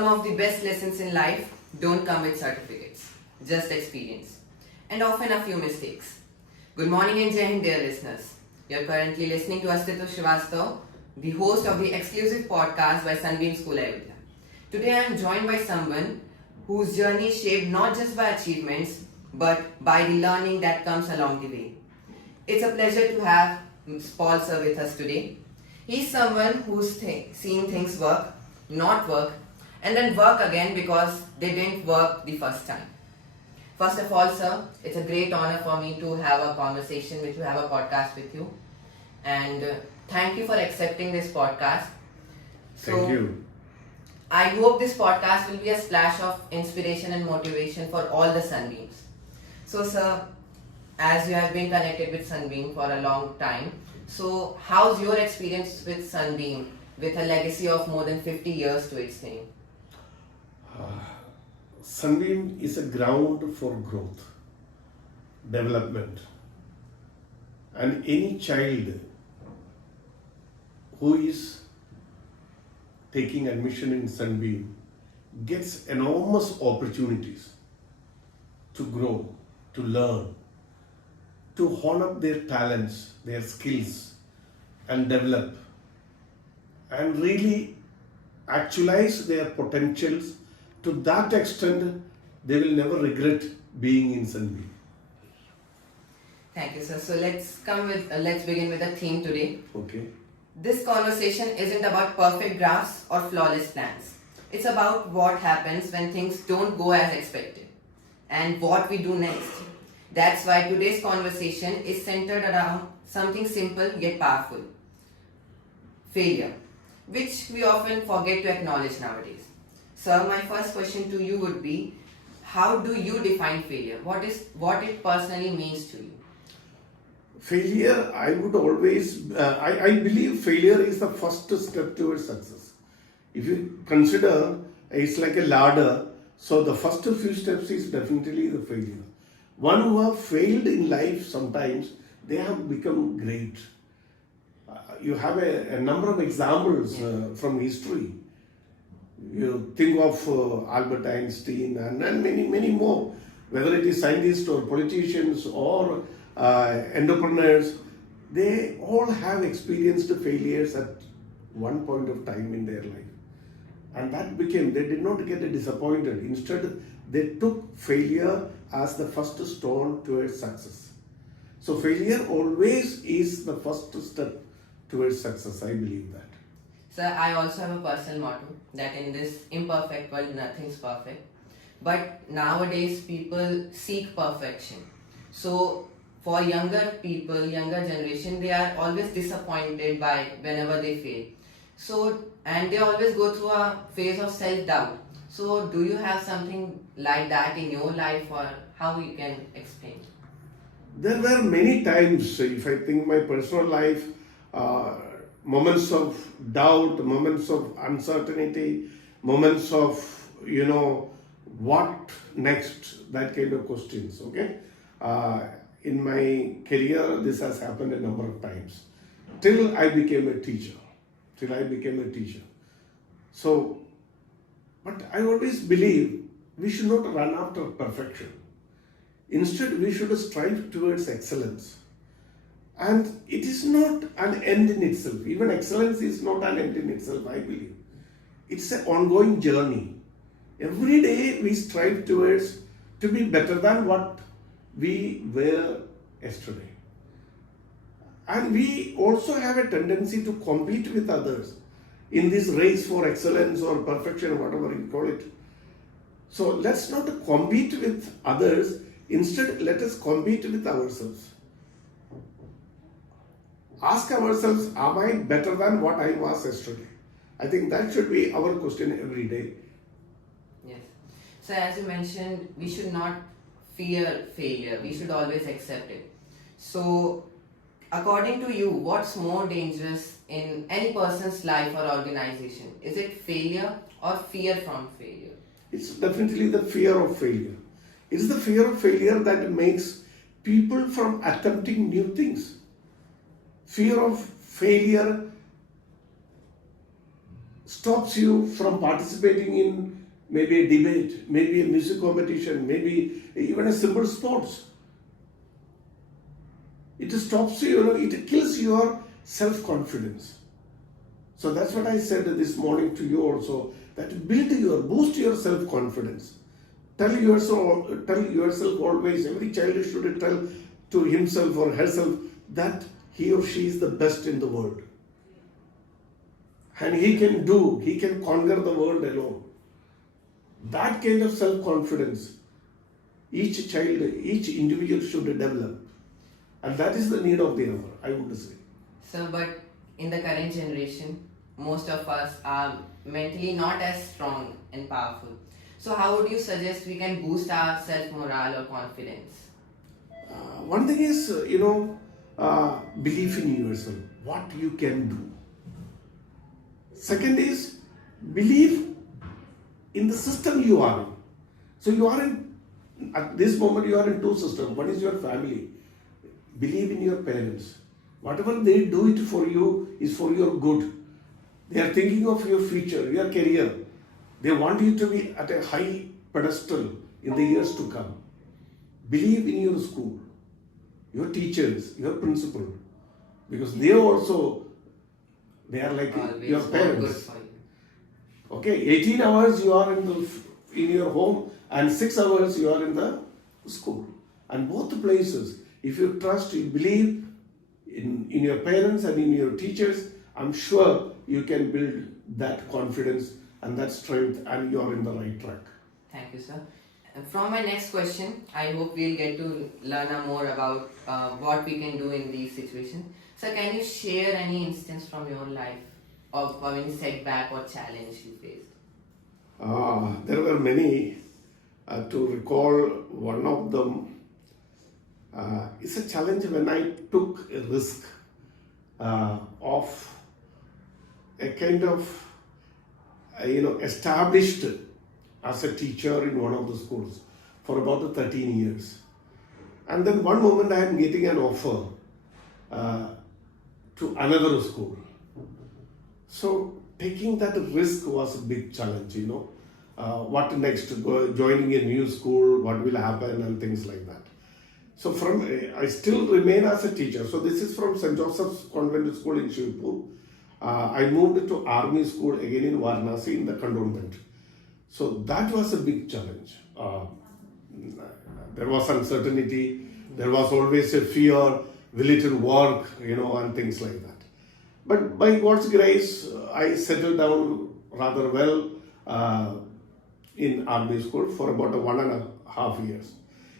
Some of the best lessons in life don't come with certificates, just experience, and often a few mistakes. Good morning and Jai Hind, dear listeners. You're currently listening to Astitva Srivastava, the host of the exclusive podcast by Sunbeam School Ayodhya. Today I am joined by someone whose journey is shaped not just by achievements, but by the learning that comes along the way. It's a pleasure to have Paul sir with us today. He's someone who's seen things work, not work, and then work again because they didn't work the first time. First of all, sir, it's a great honor for me to have a conversation with you, have a podcast with you. And thank you for accepting this podcast. Thank you. I hope this podcast will be a splash of inspiration and motivation for all the Sunbeams. So, sir, as you have been connected with Sunbeam for a long time, so how's your experience with Sunbeam with a legacy of more than 50 years to its name? Sunbeam is a ground for growth, development, and any child who is taking admission in Sunbeam gets enormous opportunities to grow, to learn, to hone up their talents, their skills, and develop, and really actualize their potentials. To that extent, they will never regret being in Sunbeam. Thank you, sir. So let's begin with the theme today. Okay. This conversation isn't about perfect graphs or flawless plans. It's about what happens when things don't go as expected and what we do next. That's why today's conversation is centered around something simple yet powerful: failure, which we often forget to acknowledge nowadays. Sir, my first question to you would be, how do you define failure? What it personally means to you? Failure, I would always, I believe failure is the first step towards success. If you consider, it's like a ladder, so the first few steps is definitely the failure. One who have failed in life sometimes, they have become great. You have a number of examples from history. You think of Albert Einstein and many, many more, whether it is scientists or politicians or entrepreneurs, they all have experienced failures at one point of time in their life. And that became, they did not get disappointed. Instead, they took failure as the first stone towards success. So failure always is the first step towards success, I believe that. Sir, I also have a personal motto that in this imperfect world, nothing's perfect. But nowadays, people seek perfection. So for younger people, younger generation, they are always disappointed by whenever they fail. So, and they always go through a phase of self-doubt. So do you have something like that in your life, or how you can explain? There were many times, if I think my personal life, moments of doubt, moments of uncertainty, moments of, what next, that kind of questions, okay? In my career, this has happened a number of times, till I became a teacher. So, but I always believe we should not run after perfection. Instead, we should strive towards excellence. And it is not an end in itself. Even excellence is not an end in itself, I believe. It's an ongoing journey. Every day we strive towards to be better than what we were yesterday. And we also have a tendency to compete with others in this race for excellence or perfection, whatever you call it. So let's not compete with others. Instead, let us compete with ourselves. Ask ourselves, am I better than what I was yesterday? I think that should be our question every day. Yes. So as you mentioned, we should not fear failure. We should always accept it. So according to you, what's more dangerous in any person's life or organization? Is it failure or fear from failure? It's definitely the fear of failure. It's the fear of failure that makes people from attempting new things. Fear of failure stops you from participating in maybe a debate, maybe a music competition, maybe even a simple sports. It stops you, it kills your self-confidence. So that's what I said this morning to you also, that boost your self-confidence. Tell yourself always, every child should tell to himself or herself that he or she is the best in the world. And he can conquer the world alone. That kind of self-confidence, each child, each individual should develop. And that is the need of the hour, I would say. So, but in the current generation, most of us are mentally not as strong and powerful. So how would you suggest we can boost our self-morale or confidence? One thing is, belief in yourself, what you can do. Second is, believe in the system you are in. So you are at this moment you are in two systems. One is your family. Believe in your parents. Whatever they do it for you is for your good. They are thinking of your future, your career. They want you to be at a high pedestal in the years to come. Believe in your school, your teachers, your principal, because they are like your parents. Okay, 18 hours you are in your home and 6 hours you are in the school. And both places, if you trust, you believe in your parents and in your teachers, I'm sure you can build that confidence and that strength, and you are in the right track. Thank you, sir. And from my next question, I hope we'll get to learn more about what we can do in these situations. So can you share any instance from your life of any setback or challenge you faced? There were many. To recall one of them, it's a challenge when I took a risk of a kind of established as a teacher in one of the schools for about 13 years. And then one moment I am getting an offer to another school. So taking that risk was a big challenge, what next, joining a new school, what will happen and things like that. So I still remain as a teacher. So this is from St. Joseph's Convent School in Shivpur. I moved to Army School again in Varanasi in the cantonment. So that was a big challenge. There was uncertainty. There was always a fear, will it work, and things like that. But by God's grace, I settled down rather well in Army School for about 1.5 years.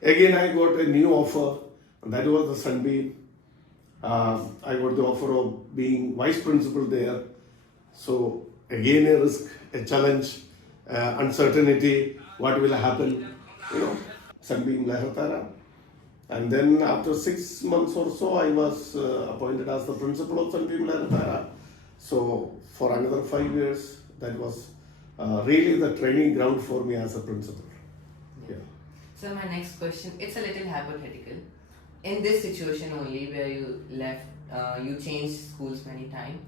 Again, I got a new offer, and that was the Sunbeam. I got the offer of being vice principal there. So again, a risk, a challenge, uncertainty, what will happen, Sunbeam 𝐿𝐻𝐻. And then after 6 months or so, I was appointed as the principal of Sunbeam 𝐿𝐻𝐻. So for another 5 years, that was really the training ground for me as a principal. Yeah. So my next question, it's a little hypothetical. In this situation only where you left, you changed schools many times.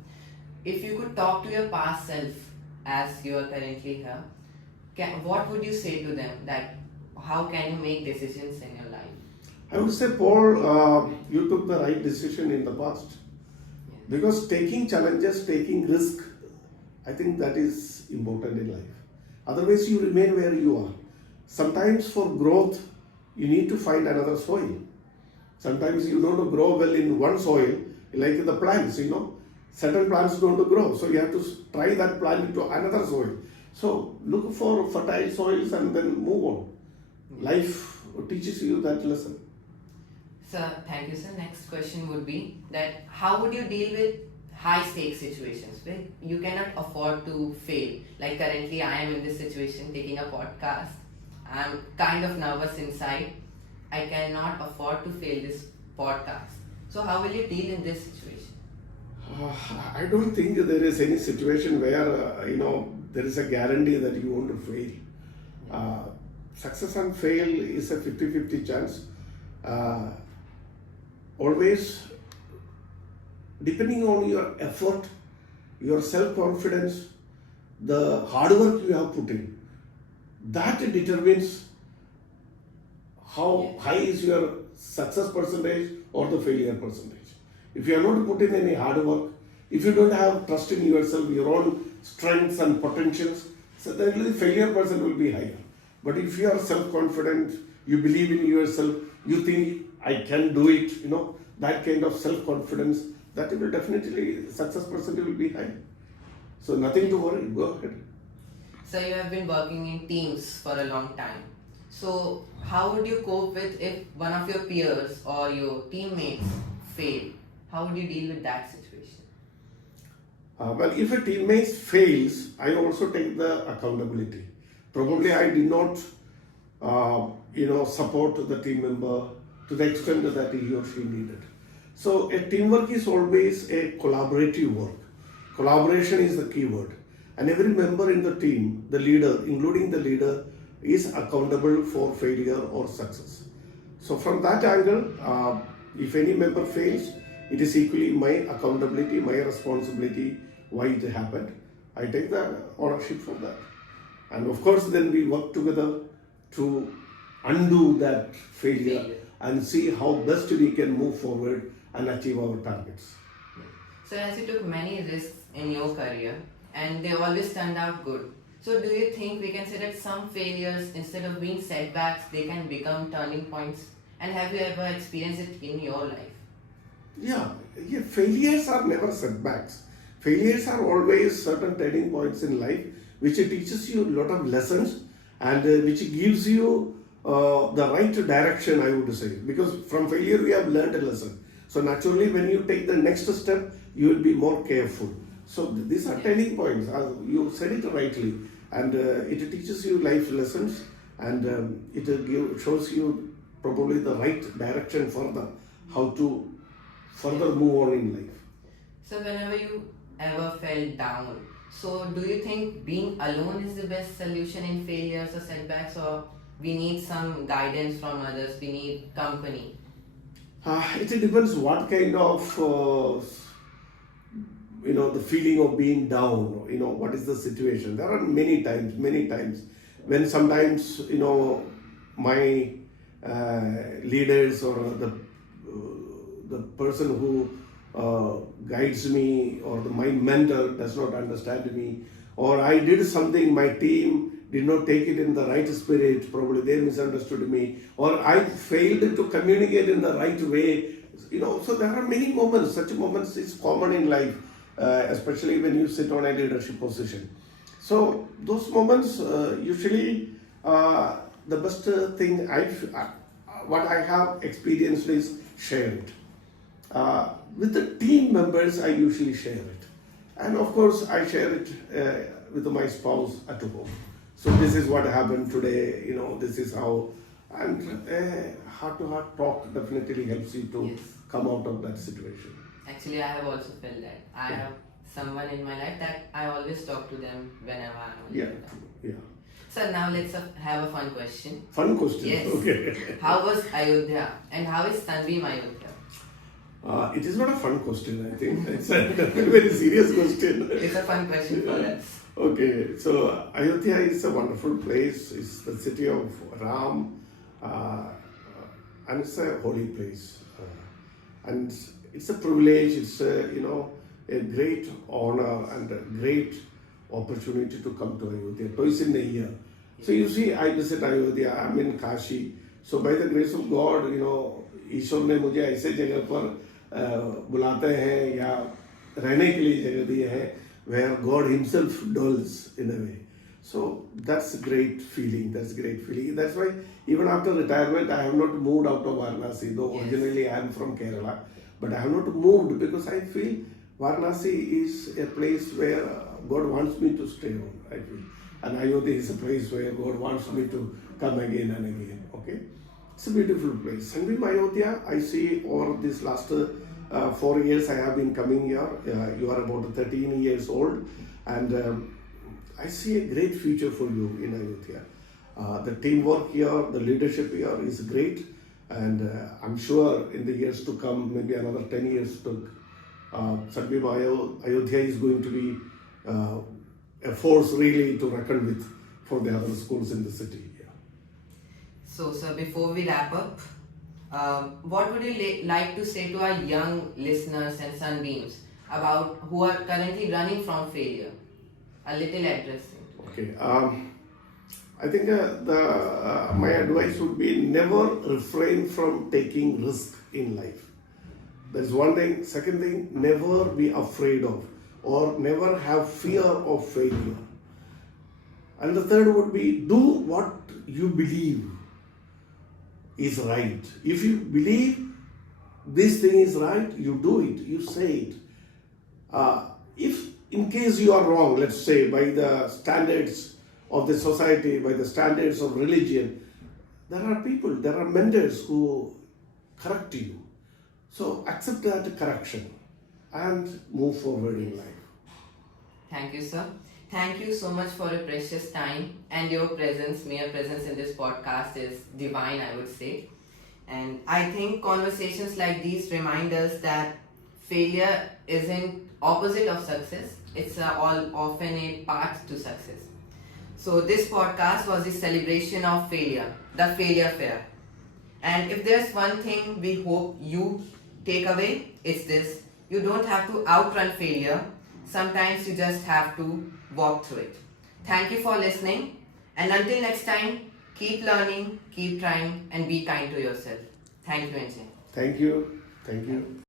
If you could talk to your past self as you are currently here, what would you say to them, that how can you make decisions in your life? I would say, Paul, you took the right decision in the past. Yeah. Because taking challenges, taking risk, I think that is important in life. Otherwise, you remain where you are. Sometimes for growth, you need to find another soil. Sometimes you don't grow well in one soil, like the plants, certain plants don't grow. So you have to try that plant into another soil. So look for fertile soils and then move on. Life teaches you that lesson. Sir, thank you, sir. Next question would be that how would you deal with high stakes situations where you cannot afford to fail? Like currently I am in this situation taking a podcast. I'm kind of nervous inside. I cannot afford to fail this podcast. So how will you deal in this situation? I don't think there is any situation where, there is a guarantee that you won't fail. Success and fail is a 50-50 chance. Always depending on your effort, your self-confidence, the hard work you have put in. That determines how high is your success percentage or the failure percentage. If you are not put in any hard work, if you don't have trust in yourself, your own strengths and potentials, so then the failure percent will be higher. But if you are self-confident, you believe in yourself, you think I can do it, that kind of self-confidence, that will definitely, success percentage will be high. So nothing to worry, go ahead. So you have been working in teams for a long time. So how would you cope with if one of your peers or your teammates fail? How would you deal with that situation? Well, if a teammate fails, I also take the accountability. Probably I did not, support the team member to the extent that he or she needed. So a teamwork is always a collaborative work. Collaboration is the key word. And every member in the team, the leader, including the leader, is accountable for failure or success. So from that angle, if any member fails, it is equally my accountability, my responsibility, why it happened. I take the ownership for that. And of course, then we work together to undo that failure and see how best we can move forward and achieve our targets. So as you took many risks in your career and they always turned out good, so do you think we can say that some failures, instead of being setbacks, they can become turning points? And have you ever experienced it in your life? Yeah, failures are never setbacks. Failures are always certain turning points in life which teaches you a lot of lessons and which gives you the right direction, I would say. Because from failure we have learned a lesson. So naturally when you take the next step, you will be more careful. So these are turning points. You said it rightly. And it teaches you life lessons and it shows you probably the right direction further, how to further move on in life. So whenever you ever fell down, so do you think being alone is the best solution in failures or setbacks, or we need some guidance from others, we need company? It depends what kind of the feeling of being down, what is the situation. There are many times when sometimes my leaders or the person who guides me or my mentor does not understand me, or I did something, my team did not take it in the right spirit, probably they misunderstood me, or I failed to communicate in the right way. So there are many moments. Such moments is common in life, especially when you sit on a leadership position. So those moments usually the best thing what I have experienced is share it. With the team members, I usually share it. And of course, I share it with my spouse at home. So this is what happened today, this is how. And heart-to-heart talk definitely helps you to come out of that situation. Actually, I have also felt that. I have someone in my life that I always talk to them whenever I'm down. So now let's have a fun question. Fun question? Yes. Okay. How was Ayodhya and how is Sunbeam Ayodhya? It is not a fun question, I think. It's a very serious question. It's a fun question for us. Okay, so Ayodhya is a wonderful place. It's the city of Ram, and it's a holy place. And it's a privilege. It's a great honor and a great opportunity to come to Ayodhya twice in a year. So you see, I visit Ayodhya. I'm in Kashi. So by the grace of God, ईश्वर ने मुझे ऐसे जगह पर बुलाते हैं या रहने के लिए जगह दी है where God himself dwells in a way. So that's a great feeling. That's why even after retirement, I have not moved out of Varanasi, though originally I am from Kerala. But I have not moved because I feel Varanasi is a place where God wants me to stay on, I feel. And Ayodhya is a place where God wants me to come again and again. Okay? It's a beautiful place. Sunbeam Ayodhya, I see over this last 4 years I have been coming here. You are about 13 years old, and I see a great future for you in Ayodhya. The teamwork here, the leadership here is great, and I'm sure in the years to come, maybe another 10 years to Sunbeam Ayodhya is going to be a force really to reckon with for the other schools in the city. Yeah. So, sir, before we wrap up, what would you like to say to our young listeners and sunbeams about who are currently running from failure? A little addressing. Okay. I think my advice would be never refrain from taking risk in life. That is one thing. Second thing, never be afraid of or never have fear of failure. And the third would be do what you believe is right. If you believe this thing is right, you do it, you say it. If in case you are wrong, let's say by the standards of the society, by the standards of religion, there are people, there are mentors who correct you. So accept that correction and move forward in life. Thank you, sir. Thank you so much for your precious time and your presence. Mere presence in this podcast is divine, I would say. And I think conversations like these remind us that failure isn't opposite of success. It's often a path to success. So this podcast was a celebration of failure, the failure fair. And if there's one thing we hope you take away, it's this. You don't have to outrun failure. Sometimes you just have to walk through it. Thank you for listening. And until next time, keep learning, keep trying, and be kind to yourself. Thank you, NJ. Thank you. Thank you.